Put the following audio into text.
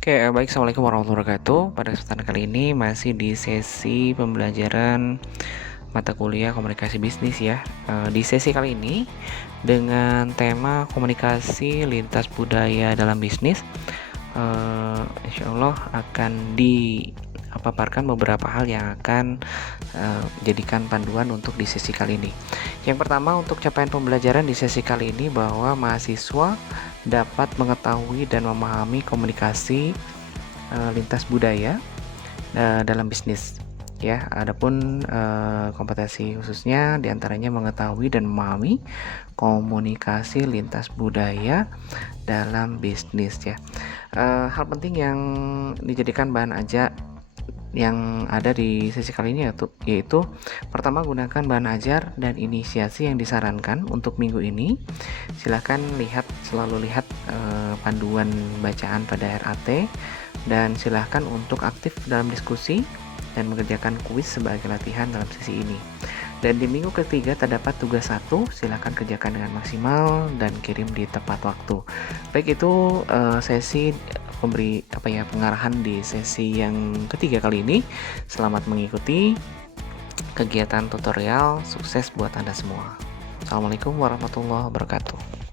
Oke, baik. Assalamualaikum warahmatullahi wabarakatuh. Pada kesempatan kali ini masih di sesi pembelajaran mata kuliah komunikasi bisnis ya. Di sesi kali ini dengan tema komunikasi lintas budaya dalam bisnis, insya Allah akan dipaparkan beberapa hal yang akan jadikan panduan untuk di sesi kali ini. Yang pertama, untuk capaian pembelajaran di sesi kali ini bahwa mahasiswa dapat mengetahui dan memahami komunikasi lintas budaya dalam bisnis ya. Adapun kompetensi khususnya diantaranya mengetahui dan memahami komunikasi lintas budaya dalam bisnis ya. Hal penting yang dijadikan bahan ajar yang ada di sesi kali ini yaitu pertama, gunakan bahan ajar dan inisiasi yang disarankan untuk minggu ini. Silahkan selalu lihat panduan bacaan pada RAT, dan silahkan untuk aktif dalam diskusi dan mengerjakan kuis sebagai latihan dalam sesi ini. Dan di minggu ketiga terdapat tugas 1, silahkan kerjakan dengan maksimal dan kirim di tepat waktu. Baik, itu sesi pengarahan di sesi yang ketiga kali ini. Selamat mengikuti kegiatan tutorial, sukses buat Anda semua. Assalamualaikum warahmatullahi wabarakatuh.